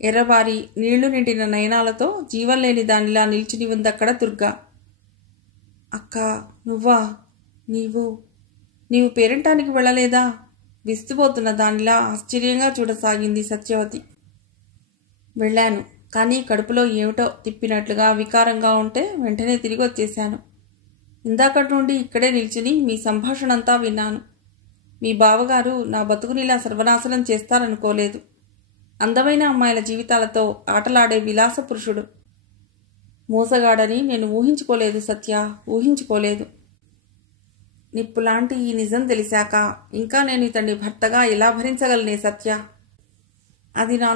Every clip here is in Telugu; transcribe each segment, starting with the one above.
ఎర్రబారి నీళ్లు నిండిన నయనాలతో జీవం లేని దానిలా నిల్చుని ఉందక్కడ దుర్గ. అక్కా, నువ్వా? నీవు పేరంటానికి వెళ్ళలేదా? విస్తుపోతున్న దానిలా ఆశ్చర్యంగా చూడసాగింది సత్యవతి. వెళ్ళాను, కానీ కడుపులో ఏమిటో తిప్పినట్లుగా వికారంగా ఉంటే వెంటనే తిరిగి వచ్చేశాను. ఇందాకటి నుండి ఇక్కడే నిల్చుని మీ సంభాషణంతా విన్నాను. మీ బావగారు నా బతుకునిలా సర్వనాశనం చేస్తారనుకోలేదు. అందమైన అమ్మాయిల జీవితాలతో ఆటలాడే విలాస పురుషుడు. మోసగాడని నేను ఊహించుకోలేదు సత్య, ఊహించుకోలేదు. నిప్పులాంటి ఈ నిజం తెలిసాక ఇంకా నేను ఇతన్ని భర్తగా ఎలా భరించగలనే సత్య? అది నా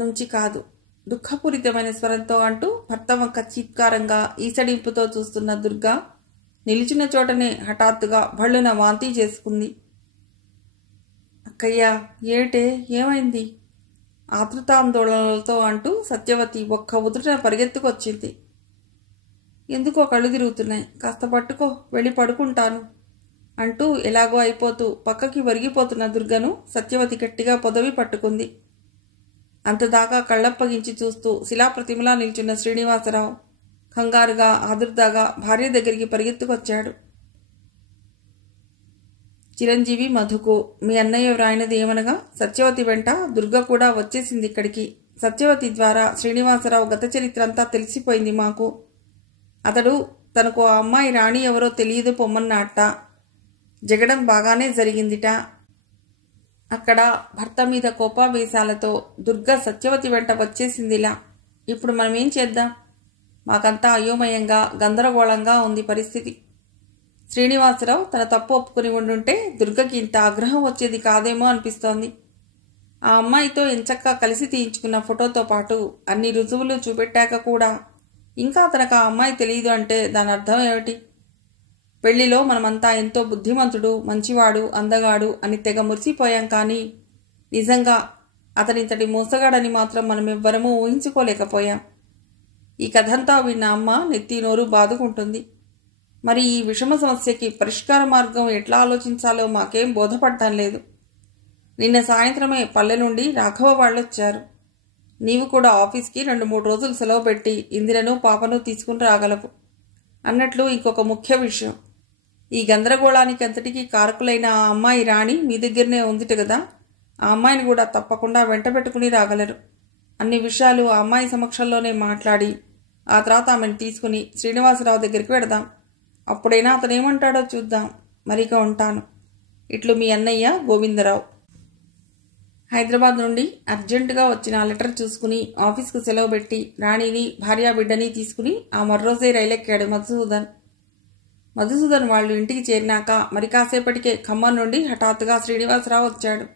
నుంచి కాదు దుఃఖపూరితమైన స్వరంతో అంటూ భర్త వంక చీత్కారంగా ఈసడింపుతో చూస్తున్న దుర్గా నిలిచిన చోటనే హఠాత్తుగా భళ్ళున వాంతి చేసుకుంది. అక్కయ్యా, ఏమైంది? ఆతృతాందోళనలతో అంటూ సత్యవతి ఒక్క ఉదుటన పరిగెత్తుకొచ్చింది. ఎందుకో కళ్ళు తిరుగుతున్నాయి, కాస్త పట్టుకో, వెళ్ళి పడుకుంటాను అంటూ ఎలాగో అయిపోతూ పక్కకి ఒరిగిపోతున్న దుర్గను సత్యవతి గట్టిగా పొదవి పట్టుకుంది. అంతదాకా కళ్ళప్పగించి చూస్తూ శిలాప్రతిమలా నిల్చున్న శ్రీనివాసరావు కంగారుగా ఆదుర్దాగా భార్య దగ్గరికి పరిగెత్తుకొచ్చాడు. చిరంజీవి మధుకు మీ అన్నయ్య వ్రాయినది ఏమనగా సత్యవతి వెంట దుర్గ కూడా వచ్చేసింది ఇక్కడికి. సత్యవతి ద్వారా శ్రీనివాసరావు గత చరిత్ర అంతా తెలిసిపోయింది మాకు. అతడు తనకు ఆ అమ్మాయి రాణి ఎవరో తెలియదు పొమ్మన్నట్ట. జగడం బాగానే జరిగిందిట. అక్కడ భర్త మీద కోపావేశాలతో దుర్గ సత్యవతి వెంట వచ్చేసిందిలా. ఇప్పుడు మనమేం చేద్దాం? మాకంతా అయోమయంగా గందరగోళంగా ఉంది పరిస్థితి. శ్రీనివాసరావు తన తప్పు ఒప్పుకుని ఉండుంటే దుర్గకి ఇంత ఆగ్రహం వచ్చేది కాదేమో అనిపిస్తోంది. ఆ అమ్మాయితో ఎంచక్కా కలిసి తీయించుకున్న ఫోటోతో పాటు అన్ని రుజువులు చూపెట్టాక కూడా ఇంకా తనకు ఆ అమ్మాయి తెలియదు అంటే దాని అర్థం ఏమిటి? పెళ్లిలో మనమంతా ఎంతో బుద్ధిమంతుడు, మంచివాడు, అందగాడు అని తెగ మురిసిపోయాం. కానీ నిజంగా అతనింతటి మోసగాడని మాత్రం మనమెవ్వరమూ ఊహించుకోలేకపోయాం. ఈ కథంతా విన్న అమ్మ నెత్తి నోరు బాదుకుంటుంది. మరి ఈ విషమ సమస్యకి పరిష్కార మార్గం ఎట్లా ఆలోచించాలో మాకేం బోధపడటం లేదు. నిన్న సాయంత్రమే పల్లె నుండి రాఘవ వాళ్ళొచ్చారు. నీవు కూడా ఆఫీస్కి 2-3 రోజులు సెలవు పెట్టి ఇందిరను పాపను తీసుకుని రాగలవు. అన్నట్లు ఇంకొక ముఖ్య విషయం, ఈ గందరగోళానికి అంతటికీ కారకులైన ఆ అమ్మాయి రాణి మీ దగ్గరనే ఉందిట కదా, ఆ అమ్మాయిని కూడా తప్పకుండా వెంట పెట్టుకుని రాగలరు. అన్ని విషయాలు ఆ అమ్మాయి సమక్షంలోనే మాట్లాడి ఆ తర్వాత ఆమెను తీసుకుని శ్రీనివాసరావు దగ్గరికి వెడదాం. అప్పుడైనా అతనేమంటాడో చూద్దాం. మరిక ఉంటాను. ఇట్లు మీ అన్నయ్య గోవిందరావు. హైదరాబాద్ నుండి అర్జెంటుగా వచ్చిన లెటర్ చూసుకుని ఆఫీస్కు సెలవు పెట్టి రాణిని భార్యాబిడ్డని తీసుకుని ఆ మర్రోజే రైలెక్కాడు మధుసూదన్ వాళ్ళు ఇంటికి చేరినాక మరి కాసేపటికే ఖమ్మం నుండి హఠాత్తుగా శ్రీనివాసరావు వచ్చాడు.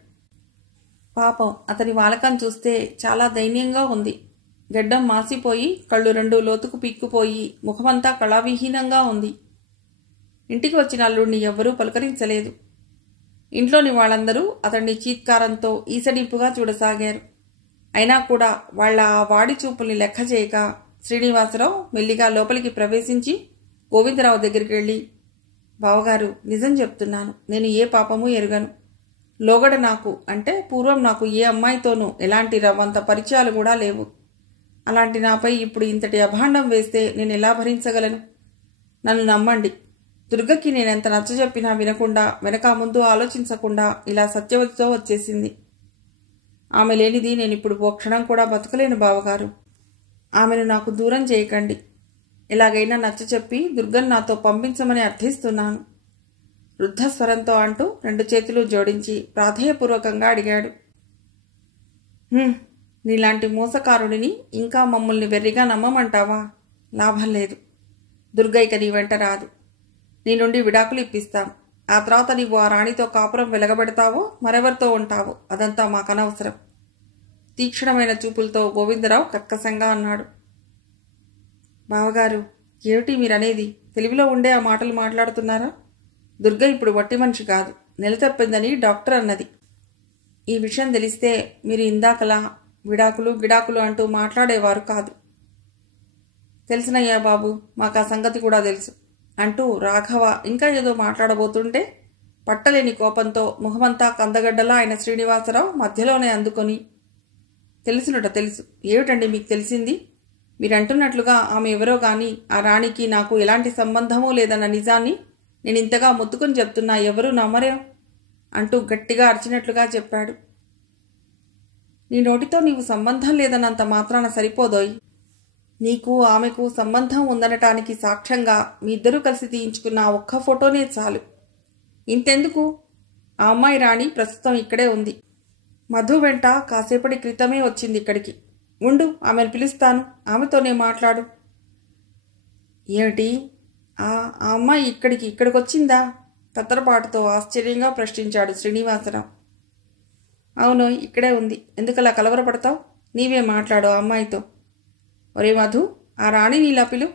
పాపం అతని వాలకం చూస్తే చాలా దైన్యంగా ఉంది. గడ్డం మాసిపోయి కళ్ళు 2 లోతుకు పీక్కుపోయి ముఖమంతా కళావిహీనంగా ఉంది. ఇంటికి వచ్చిన అల్లుడిని ఎవ్వరూ పలకరించలేదు. ఇంట్లోని వాళ్ళందరూ అతన్ని చీత్కారంతో ఈసడింపుగా చూడసాగారు. అయినా కూడా వాళ్ల ఆ వాడి చూపుల్ని లెక్క చేయక శ్రీనివాసరావు మెల్లిగా లోపలికి ప్రవేశించి గోవిందరావు దగ్గరికి వెళ్ళి, బావగారు, నిజం చెప్తున్నాను, నేను ఏ పాపమూ ఎరుగను. లోగడ నాకు అంటే పూర్వం నాకు ఏ అమ్మాయితోనూ ఎలాంటి రవ్వంత పరిచయాలు కూడా లేవు. అలాంటి నాపై ఇప్పుడు ఇంతటి అభాండం వేస్తే నేను ఎలా భరించగలను? నన్ను నమ్మండి. దుర్గకి నేనెంత నచ్చజెప్పినా వినకుండా, వెనక ముందు ఆలోచించకుండా ఇలా సత్యవతితో వచ్చేసింది. ఆమె లేనిది నేనిప్పుడు ఓ క్షణం కూడా బతకలేను బావగారు. ఆమెను నాకు దూరం చేయకండి. ఎలాగైనా నచ్చచెప్పి దుర్గను నాతో పంపించమని అర్థిస్తున్నాను. వృద్ధస్వరంతో అంటూ 2 చేతులు జోడించి ప్రాధేయపూర్వకంగా అడిగాడు. నీలాంటి మోసకారుడిని ఇంకా మమ్మల్ని వెర్రిగా నమ్మమంటావా? లాభం లేదు. దుర్గయ్యక నీ వెంట రాదు. నీ నుండి విడాకులు ఇప్పిస్తాం. ఆ తర్వాత నీవు ఆ రాణితో కాపురం వెలగబెడతావో మరెవరితో ఉంటావో అదంతా మాకనవసరం. తీక్షణమైన చూపులతో గోవిందరావు కర్కశంగా అన్నాడు. బావగారు, ఏమిటి మీరనేది? తెలివిలో ఉండే ఆ మాటలు మాట్లాడుతున్నారా? దుర్గ ఇప్పుడు వట్టి మనిషి కాదు, నెల తప్పిందని డాక్టర్ అన్నది. ఈ విషయం తెలిస్తే మీరు ఇందాకలా విడాకులు అంటూ మాట్లాడేవారు కాదు. తెలుసునయ్యా బాబు, మాకు ఆ సంగతి కూడా తెలుసు అంటూ రాఘవ ఇంకా ఏదో మాట్లాడబోతుంటే పట్టలేని కోపంతో ముఖమంతా కందగడ్డలా ఆయన శ్రీనివాసరావు మధ్యలోనే అందుకొని, తెలుసునట తెలుసు. ఏమిటండి మీకు తెలిసింది? మీరంటున్నట్లుగా ఆమె ఎవరో గాని ఆ రాణికి నాకు ఎలాంటి సంబంధమూ లేదన్న నిజాన్ని నేను ఇంతగా మొత్తుకుని చెప్తున్నా ఎవరూ నమ్మరేం అంటూ గట్టిగా అరిచినట్లుగా చెప్పాడు. నీ నోటితో నీవు సంబంధం లేదన్నంత మాత్రాన సరిపోదోయ్. నీకు ఆమెకు సంబంధం ఉందనటానికి సాక్ష్యంగా మీ ఇద్దరూ కలిసి తీయించుకున్న ఆ ఒక్క ఫోటోనే చాలు. ఇంతెందుకు? ఆ అమ్మాయి రాణి ప్రస్తుతం ఇక్కడే ఉంది. మధు వెంట కాసేపటి క్రితమే వచ్చింది ఇక్కడికి. ఉండు, ఆమెను పిలుస్తాను, ఆమెతోనే మాట్లాడు. ఏమిటి? ఆ అమ్మాయి ఇక్కడికొచ్చిందా? తత్తరపాటుతో ఆశ్చర్యంగా ప్రశ్నించాడు శ్రీనివాసరావు. అవును, ఇక్కడే ఉంది. ఎందుకలా కలవరపడతావు? నీవే మాట్లాడు ఆ అమ్మాయితో. ఒరే మధు, ఆ రాణిని ఇలా పిలు.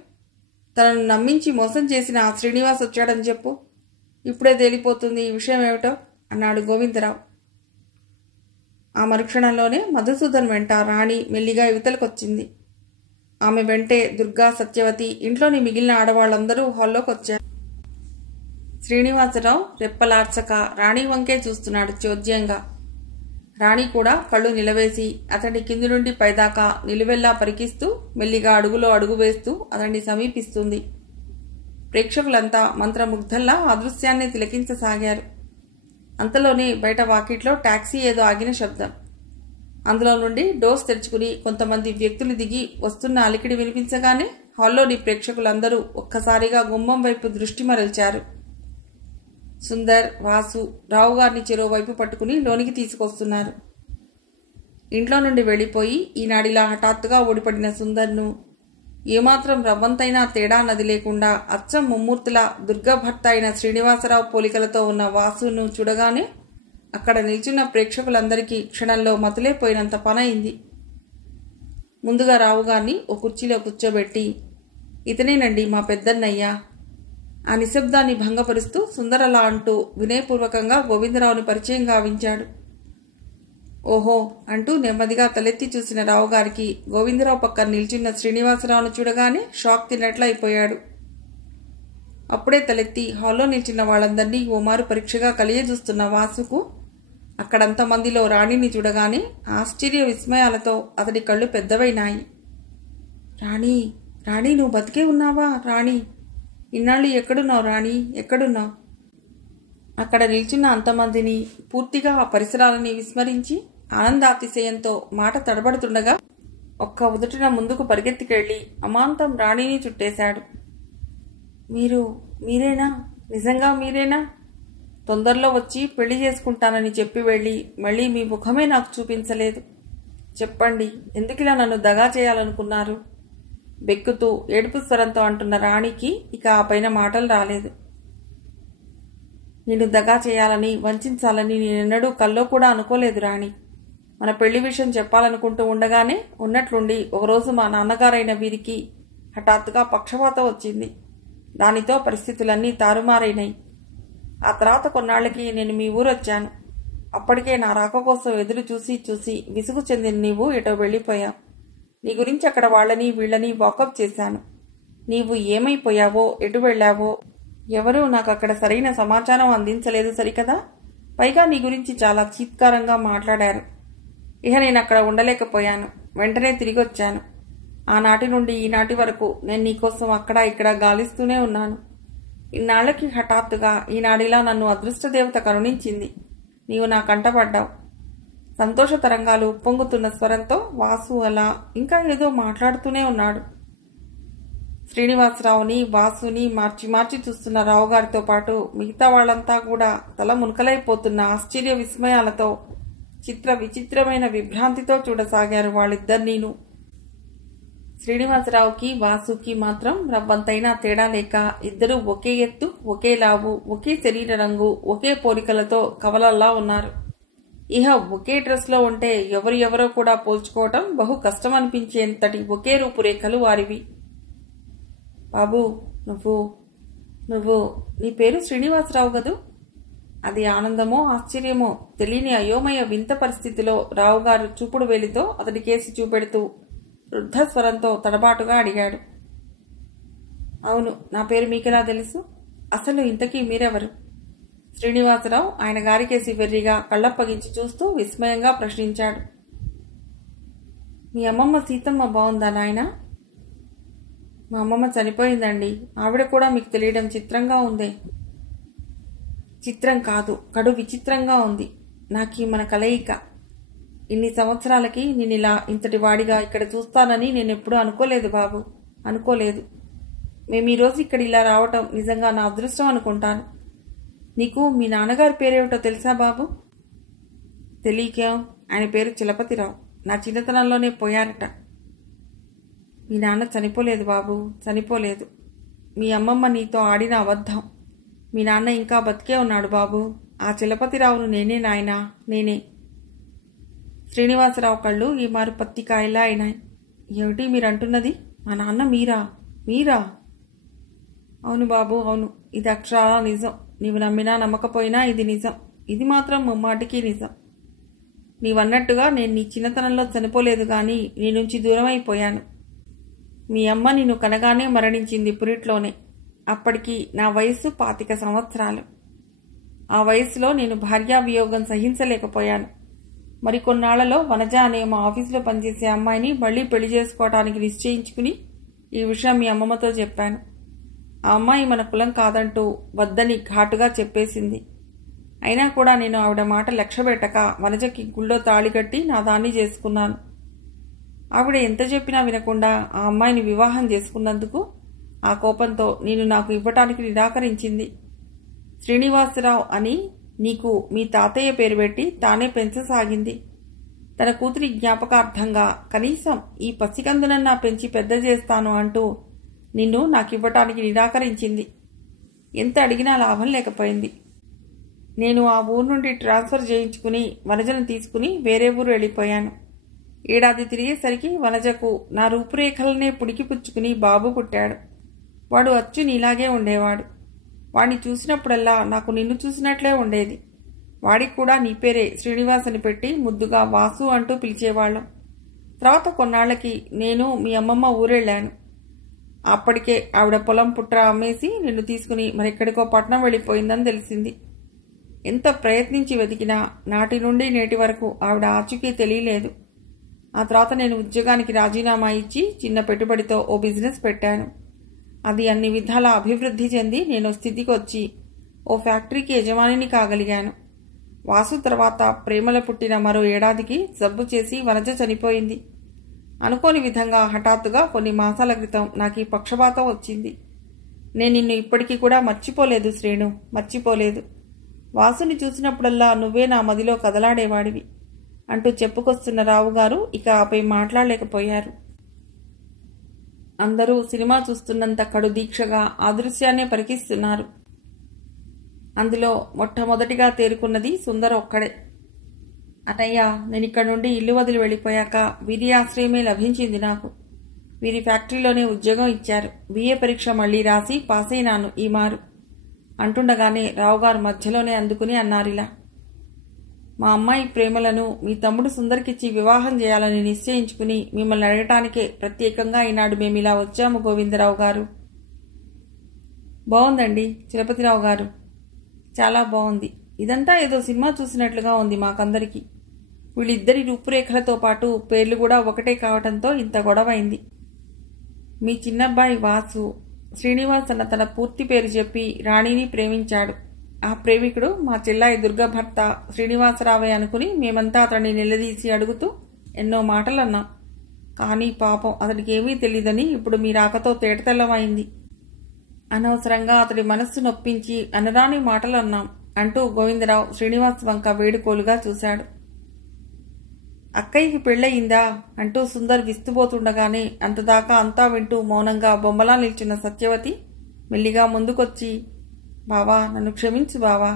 తనను నమ్మించి మోసం చేసిన ఆ శ్రీనివాస్ వచ్చాడని చెప్పు. ఇప్పుడే తేలిపోతుంది ఈ విషయం ఏమిటో అన్నాడు గోవిందరావు. ఆ మరుక్షణంలోనే మధుసూదన్ వెంట రాణి మెల్లిగా యువతలకొచ్చింది. ఆమె వెంటే దుర్గా, సత్యవతి, ఇంట్లోని మిగిలిన ఆడవాళ్లందరూ హాల్లోకి వచ్చారు. శ్రీనివాసరావు రెప్పలార్చక రాణి వంకే చూస్తున్నాడు చోద్యంగా. రాణి కూడా కళ్ళు నిలవేసి అతడి కింది నుండి పైదాకా నిలువెల్లా పరికిస్తూ మెల్లిగా అడుగులో అడుగు వేస్తూ అతన్ని సమీపిస్తుంది. ప్రేక్షకులంతా మంత్రముగ్ధల్లా ఆ దృశ్యాన్ని తిలకించసాగారు. అంతలోనే బయట వాకిట్లో టాక్సీ ఏదో ఆగిన శబ్దం. అందులో నుండి డోర్స్ తెరుచుకుని కొంతమంది వ్యక్తులు దిగి వస్తున్న అలికిడి వినిపించగానే హాల్లోని ప్రేక్షకులందరూ ఒక్కసారిగా గుమ్మం వైపు దృష్టి మరల్చారు. సుందర్, వాసు రావుగారిని చెరోవైపు పట్టుకుని లోనికి తీసుకొస్తున్నారు. ఇంట్లో నుండి వెళ్ళిపోయి ఈనాడిలా హఠాత్తుగా ఓడిపడిన సుందర్ను, ఏమాత్రం రవ్వంతైనా తేడా నది లేకుండా అచ్చం ముమ్మూర్తుల దుర్గభర్త అయిన శ్రీనివాసరావు పోలికలతో ఉన్న వాసును చూడగానే అక్కడ నిల్చున్న ప్రేక్షకులందరికీ క్షణంలో మతులేపోయినంత పనయింది. ముందుగా రావుగారిని ఓ కుర్చీలో కూర్చోబెట్టి, ఇతనేనండి మా పెద్దన్నయ్య. ఆ నిశ్శబ్దాన్ని భంగపరుస్తూ సుందరలా అంటూ వినయపూర్వకంగా గోవిందరావుని పరిచయం గావించాడు. ఓహో అంటూ నెమ్మదిగా తలెత్తి చూసిన రావుగారికి గోవిందరావు పక్కన నిల్చున్న శ్రీనివాసరావును చూడగానే షాక్ తిన్నట్లయిపోయాడు. అప్పుడే తలెత్తి హాల్లో నిల్చున్న వాళ్ళందరినీ ఓమారు పరీక్షగా కలియజూస్తున్న వాసుకు అక్కడంతమందిలో రాణిని చూడగానే ఆశ్చర్య విస్మయాలతో అతడి కళ్ళు పెద్దవైనాయి. రాణి, రాణి, నువ్వు బతికే ఉన్నావా? రాణి, ఇన్నాళ్ళు ఎక్కడున్నావు? రాణి, ఎక్కడున్నావు? అక్కడ నిల్చున్న అంతమందిని, పూర్తిగా ఆ పరిసరాలని విస్మరించి ఆనందాతిశయంతో మాట తడబడుతుండగా ఒక్క ఉదుటిన ముందుకు పరిగెత్తికెళ్లి అమాంతం రాణిని చుట్టేశాడు. మీరేనా? నిజంగా మీరేనా? తొందరలో వచ్చి పెళ్లి చేసుకుంటానని చెప్పి వెళ్ళి మళ్ళీ మీ ముఖమే నాకు చూపించలేదు. చెప్పండి, ఎందుకిలా నన్ను దగా చేయాలనుకున్నారు? బెక్కుతూ ఏడుపు స్వరంతో అంటున్న రాణికి ఇక ఆ పైన మాటలు రాలేదు. నిన్ను దగా చేయాలని, వంచాలని నేనెన్నడూ కల్లో కూడా అనుకోలేదు రాణి. మన పెళ్లి విషయం చెప్పాలనుకుంటూ ఉండగానే ఉన్నట్లుండి ఒకరోజు మా నాన్నగారైన వీరికి హఠాత్తుగా పక్షపాతం వచ్చింది. దానితో పరిస్థితులన్నీ తారుమారైనాయి. ఆ తర్వాత కొన్నాళ్లకి నేను మీ ఊరొచ్చాను. అప్పటికే నా రాక కోసం ఎదురు చూసి విసుగు చెందిన నీవు ఎటో వెళ్ళిపోయావు. నీ గురించి అక్కడ వాళ్ళని వీళ్ళని వాకప్ చేశాను. నీవు ఏమైపోయావో, ఎటు వెళ్ళావో ఎవరూ నాకు అక్కడ సరైన సమాచారం అందించలేదు సరికదా. పైగా నీ గురించి చాలా చీత్కారంగా మాట్లాడారు. ఇక నేను అక్కడ ఉండలేకపోయాను. వెంటనే తిరిగి వచ్చాను. ఆనాటి నుండి ఈనాటి వరకు నేను నీకోసం అక్కడ ఇక్కడ గాలిస్తూనే ఉన్నాను. ఇన్నాళ్లకి హఠాత్తుగా ఈనాడిలా నన్ను అదృష్టదేవత కరుణించింది. నీవు నా కంటపడ్డావు. సంతోష తరంగాలు ఉప్పొంగుతున్న స్వరంతో వాసు అలా ఇంకా ఏదో మాట్లాడుతూనే ఉన్నాడు. శ్రీనివాసరావుని, వాసుని మార్చి చూస్తున్న రావుగారితో పాటు మిగతా వాళ్లంతా కూడా తల మునకలైపోతున్న ఆశ్చర్య విస్మయాలతో, చిత్ర విచిత్రమైన విభ్రాంతితో చూడసాగారు వాళ్ళిద్దరినీను. శ్రీనివాసరావుకి, వాసుకి మాత్రం రవ్వంతైనా తేడా లేక ఇద్దరూ ఒకే ఎత్తు, ఒకే లావు, ఒకే శరీర రంగు, ఒకే పోలికలతో కవలల్లా ఉన్నారు. ఇహ ఒకే డ్రెస్లో ఉంటే ఎవరో కూడా పోల్చుకోవటం బహు కష్టం అనిపించేంతటి ఒకే రూపురేఖలు వారివి. బాబూ, నువ్వు నీ పేరు శ్రీనివాసరావు గదు? అది ఆనందమో ఆశ్చర్యమో తెలియని అయోమయ వింత పరిస్థితిలో రావుగారు చూపుడు వేలితో అతడి కేసి చూపెడుతూ వృద్ధస్వరంతో తడబాటుగా అడిగాడు. అవును, నా పేరు మీకెలా తెలుసు? అసలు ఇంతకీ మీరెవరు? శ్రీనివాసరావు ఆయన గారికేసి వెర్రిగా కళ్ళప్పగించి చూస్తూ విస్మయంగా ప్రశ్నించాడు. మీ అమ్మమ్మ సీతమ్మ బాగుందా నాయనా? మా అమ్మమ్మ చనిపోయిందండి. ఆవిడ కూడా మీకు తెలియడం చిత్రంగా ఉందే. చిత్రం కాదు, కడు విచిత్రంగా ఉంది. నాకీ మన కలయిక. ఇన్ని సంవత్సరాలకి నేను ఇలా ఇంతటి వాడిగా ఇక్కడ చూస్తానని నేనెప్పుడూ అనుకోలేదు బాబు, అనుకోలేదు. మేము ఈరోజు ఇక్కడ ఇలా రావటం నిజంగా నా అదృష్టం అనుకుంటాను. నీకు మీ నాన్నగారి పేరేమిటో తెలుసా బాబు? తెలియకేం, ఆయన పేరు చలపతిరావు. నా చిన్నతనంలోనే పోయారట. మీ నాన్న చనిపోలేదు బాబు, చనిపోలేదు. మీ అమ్మమ్మ నీతో ఆడిన అబద్ధం. మీ నాన్న ఇంకా బతికే ఉన్నాడు బాబు. ఆ చలపతిరావును నేనే నాయనా, నేనే. శ్రీనివాసరావు కళ్ళు ఈ మారు పత్తికాయలా అయినాయి. ఏమిటి మీరంటున్నది? మా నాన్న మీరా? మీరా? అవును బాబు, అవును. ఇది అక్షరాల నిజం. నీవు నమ్మినా నమ్మకపోయినా ఇది నిజం. ఇది మాత్రం ముమ్మాటికి నిజం. నీవన్నట్టుగా నేను నీ చిన్నతనంలో చనిపోలేదు గాని నీ నుంచి దూరం అయిపోయాను. మీ అమ్మ నిన్ను కనగానే మరణించింది పురిట్లోనే. అప్పటికి నా వయస్సు 25 సంవత్సరాలు. ఆ వయసులో నేను భార్యావియోగం సహించలేకపోయాను. మరికొన్నాళ్లలో వనజ అనే మా ఆఫీసులో పనిచేసే అమ్మాయిని మళ్లీ పెళ్లి చేసుకోవటానికి నిశ్చయించుకుని ఈ విషయం మీ అమ్మమ్మతో చెప్పాను. ఆ అమ్మాయి మన కులం కాదంటూ వద్దని ఘాటుగా చెప్పేసింది. అయినా కూడా నేను ఆవిడ మాట లక్ష్యపెట్టక వనజకి గుళ్ళో తాళి కట్టి నా దాన్ని చేసుకున్నాను. ఆవిడ ఎంత చెప్పినా వినకుండా ఆ అమ్మాయిని వివాహం చేసుకున్నందుకు ఆ కోపంతో నేను నాకు ఇవ్వటానికి నిరాకరించింది. శ్రీనివాసరావు అని నీకు మీ తాతయ్య పేరు పెట్టి తానే పెంచసాగింది. తన కూతురి జ్ఞాపకార్థంగా కనీసం ఈ పసికందునన్నా పెంచి పెద్ద చేస్తాను అంటూ నిన్ను నాకివ్వటానికి నిరాకరించింది. ఎంత అడిగినా లాభం లేకపోయింది. నేను ఆ ఊరు నుండి ట్రాన్స్ఫర్ చేయించుకుని వనజను తీసుకుని వేరే ఊరు వెళ్ళిపోయాను. ఏడాది తిరిగేసరికి వనజకు నా రూపురేఖలనే పుడికిపుచ్చుకుని బాబు పుట్టాడు. వాడు అచ్చు నీలాగే ఉండేవాడు. వాడిని చూసినప్పుడల్లా నాకు నిన్ను చూసినట్లే ఉండేది. వాడికి కూడా నీ పేరే శ్రీనివాస్ అని పెట్టి ముద్దుగా వాసు అంటూ పిలిచేవాళ్ళం. తర్వాత కొన్నాళ్లకి నేను మీ అమ్మమ్మ ఊరెళ్ళాను. అప్పటికే ఆవిడ పొలం పుట్ర అమ్మేసి నిన్ను తీసుకుని మరెక్కడికో పట్నం వెళ్ళిపోయిందని తెలిసింది. ఎంత ప్రయత్నించి వెతికినా నాటి నుండి నేటి వరకు ఆవిడ ఆచూకీ తెలియలేదు. ఆ తర్వాత నేను ఉద్యోగానికి రాజీనామా ఇచ్చి చిన్న పెట్టుబడితో ఓ బిజినెస్ పెట్టాను. అది అన్ని విధాలా అభివృద్ధి చెంది నేను స్థితికి వచ్చి ఓ ఫ్యాక్టరీకి యజమానిని కాగలిగాను. వాసు తర్వాత ప్రేమలో పుట్టిన మరో ఏడాదికి జబ్బు చేసి వనజ చనిపోయింది. అనుకోని విధంగా హఠాత్తుగా కొన్ని మాసాల క్రితం నాకు ఈ పక్షపాతం వచ్చింది. నేను నిన్ను ఇప్పటికీ కూడా మర్చిపోలేదు శ్రేణు, మర్చిపోలేదు. వాసుని చూసినప్పుడల్లా నువ్వే నా మదిలో కదలాడేవాడివి అంటూ చెప్పుకొస్తున్న రావుగారు ఇక ఆపై మాట్లాడలేకపోయారు. అందరూ సినిమా చూస్తున్నంత కడు దీక్షగా ఆ దృశ్యాన్నే పరికిస్తున్నారు. అందులో మొట్టమొదటిగా తేరుకున్నది సుందర్ ఒక్కడే. అన్నయ్య, నేనిక్కడి నుండి ఇల్లు వదిలి వెళ్ళిపోయాక వీరి ఆశ్రయమే లభించింది నాకు. వీరి ఫ్యాక్టరీలోనే ఉద్యోగం ఇచ్చారు. బిఏ పరీక్ష మళ్లీ రాసి పాస్ అయినాను ఈ మారు అంటుండగానే రావుగారు మధ్యలోనే అందుకుని అన్నారిలా, మా అమ్మాయి ప్రేమలను మీ తమ్ముడు సుందర్కిచ్చి వివాహం చేయాలని నిశ్చయించుకుని మిమ్మల్ని అడగటానికే ప్రత్యేకంగా ఈనాడు మేమిలా వచ్చాము గోవిందరావు గారు. బాగుందండి చలపతిరావు గారు, చాలా బాగుంది. ఇదంతా ఏదో సినిమా చూసినట్లుగా ఉంది మాకందరికీ. వీళ్ళిద్దరి రూపురేఖలతో పాటు పేర్లు కూడా ఒకటే కావటంతో ఇంత గొడవైంది. మీ చిన్నబ్బాయి వాసు శ్రీనివాస్ అన్న తన పూర్తి పేరు చెప్పి రాణిని ప్రేమించాడు. ఆ ప్రేమికుడు మా చెల్లాయి దుర్గ భర్త శ్రీనివాసరావే అనుకుని మేమంతా అతన్ని నిలదీసి అడుగుతూ ఎన్నో మాటలు అన్నాం. కానీ పాపం అతడికి ఏమీ తెలీదని ఇప్పుడు మీ రాకతో తేటతెల్లమైంది. అనవసరంగా అతడి మనస్సు నొప్పించి అనరాని మాటలు అన్నాం అంటూ గోవిందరావు శ్రీనివాస్ వంక వేడుకోలుగా చూశాడు. అక్కయ్యకి పెళ్ళయిందా అంటూ సుందర్ విస్తుపోతుండగానే అంతదాకా అంతా వింటూ మౌనంగా బొమ్మలా నిల్చున్న సత్యవతి మెల్లిగా ముందుకొచ్చి, బావా, నన్ను క్షమించు బావా.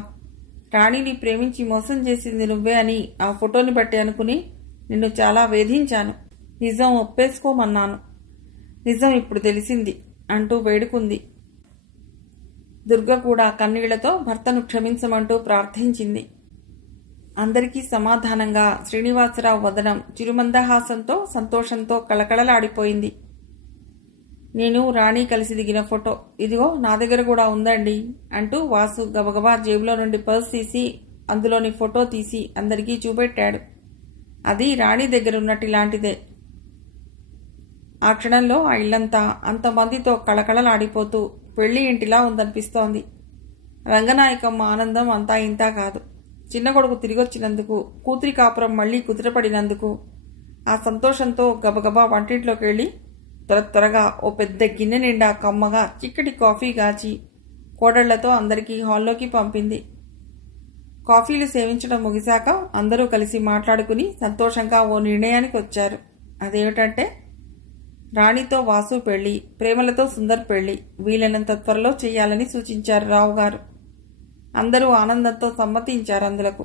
రాణిని ప్రేమించి మోసం చేసింది నువ్వే అని ఆ ఫోటోని బట్టి అనుకుని నిన్ను చాలా వేధించాను. నిజం ఒప్పేసుకోమన్నాను. నిజం ఇప్పుడు తెలిసింది అంటూ వేడుకుంది. దుర్గ కూడా కన్నీళ్లతో భర్తను క్షమించమంటూ ప్రార్థించింది. అందరికీ సమాధానంగా శ్రీనివాసరావు వదనం చిరుమందహాసంతో సంతోషంతో కళకళలాడిపోయింది. నేను రాణి కలిసి దిగిన ఫోటో ఇదిగో నా దగ్గర కూడా ఉందండి అంటూ వాసు గబగబా జేబులో నుండి పర్స్ తీసి అందులోని ఫోటో తీసి అందరికీ చూపెట్టాడు. అది రాణి దగ్గరున్నట్టు ఇలాంటిదే. ఆ క్షణంలో ఆ ఇల్లంతా అంతమందితో కళకళలాడిపోతూ పెళ్లి ఇంటిలా ఉందనిపిస్తోంది. రంగనాయకమ్మ ఆనందం అంతా ఇంతా కాదు. చిన్న కొడుకు తిరిగొచ్చినందుకు, కూతురి కాపురం మళ్లీ కుదిరపడినందుకు ఆ సంతోషంతో గబగబా వంటింట్లోకి వెళ్ళి త్వరగా ఓ పెద్ద గిన్నె నిండా కమ్మగా చిక్కటి కాఫీ కాచి కోడళ్లతో అందరికీ హాల్లోకి పంపింది. కాఫీలు సేవించడం ముగిశాక అందరూ కలిసి మాట్లాడుకుని సంతోషంగా ఓ నిర్ణయానికి వచ్చారు. అదేమిటంటే రాణితో వాసు పెళ్లి, ప్రేమలతో సుందర్ పెళ్లి వీలైనంత త్వరలో చేయాలని సూచించారు రావుగారు. అందరూ ఆనందంతో సమ్మతించారు అందులకు.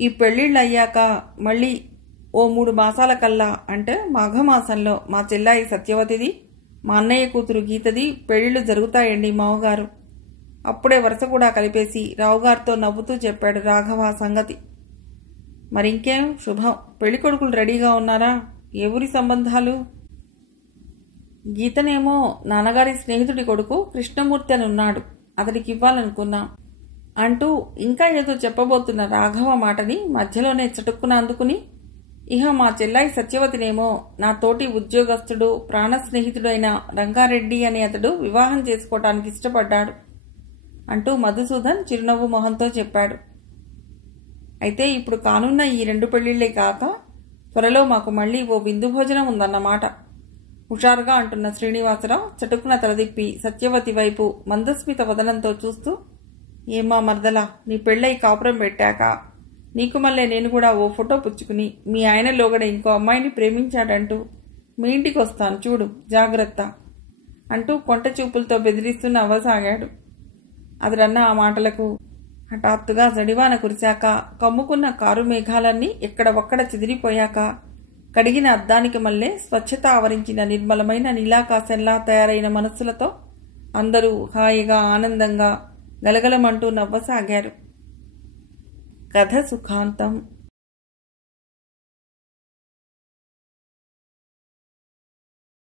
ఈ పెళ్లిళ్ళు అయ్యాక మళ్ళీ ఓ 3 మాసాల కల్లా, అంటే మాఘమాసంలో మా చెల్లాయి సత్యవతిది, మా అన్నయ్య కూతురు గీతది పెళ్లిళ్ళు జరుగుతాయండి మావగారు. అప్పుడే వరుస కూడా కలిపేసి రావుగారితో నవ్వుతూ చెప్పాడు రాఘవ సంగతి. మరింకేం శుభం. పెళ్లి కొడుకులు రెడీగా ఉన్నారా? ఏ ఊరి సంబంధాలు? గీతనేమో నాన్నగారి స్నేహితుడి కొడుకు కృష్ణమూర్తి అని ఉన్నాడు, అతడికి ఇవ్వాలనుకున్నాం అంటూ ఇంకా ఏదో చెప్పబోతున్న రాఘవ మాటని మధ్యలోనే చటుక్కున అందుకుని, ఇహ మా చెల్లాయి సత్యవతినేమో నా తోటి ఉద్యోగస్తుడు ప్రాణ స్నేహితుడైన రంగారెడ్డి అనే అతడు వివాహం చేసుకోవటానికి ఇష్టపడ్డాడు అంటూ మధుసూదన్ చిరునవ్వు మొహంతో చెప్పాడు. అయితే ఇప్పుడు కానున్న ఈ 2 పెళ్లిళ్లే కాక త్వరలో మాకు మళ్లీ ఓ విందు భోజనం ఉందన్నమాట హుషారుగా అంటున్న శ్రీనివాసరావు చటుక్కున తలదిప్పి సత్యవతి వైపు మందస్మిత వదనంతో చూస్తూ, ఏమా మర్దలా, నీ పెళ్ళై కాపురం పెట్టాక నీకు మళ్ళీ నేను కూడా ఓ ఫోటో పుచ్చుకుని మీ ఆయన లోగడ ఇంకో అమ్మాయిని ప్రేమించాడంటూ మీ ఇంటికి వస్తాను చూడు, జాగ్రత్త అంటూ కొంట చూపులతో బెదిరిస్తూ నవ్వసాగాడు. అతడన్న ఆ మాటలకు హఠాత్తుగా జడివాన కురిశాక కమ్ముకున్న కారు మేఘాలన్నీ ఎక్కడ ఒక్కడ చెదిరిపోయాక కడిగిన అద్దానికి మళ్ళీ స్వచ్ఛత ఆవరించిన నిర్మలమైన నీలాకాశంలా తయారైన మనస్సులతో అందరూ హాయిగా ఆనందంగా గలగలమంటూ నవ్వసాగారు. కథ సుఖాంతం.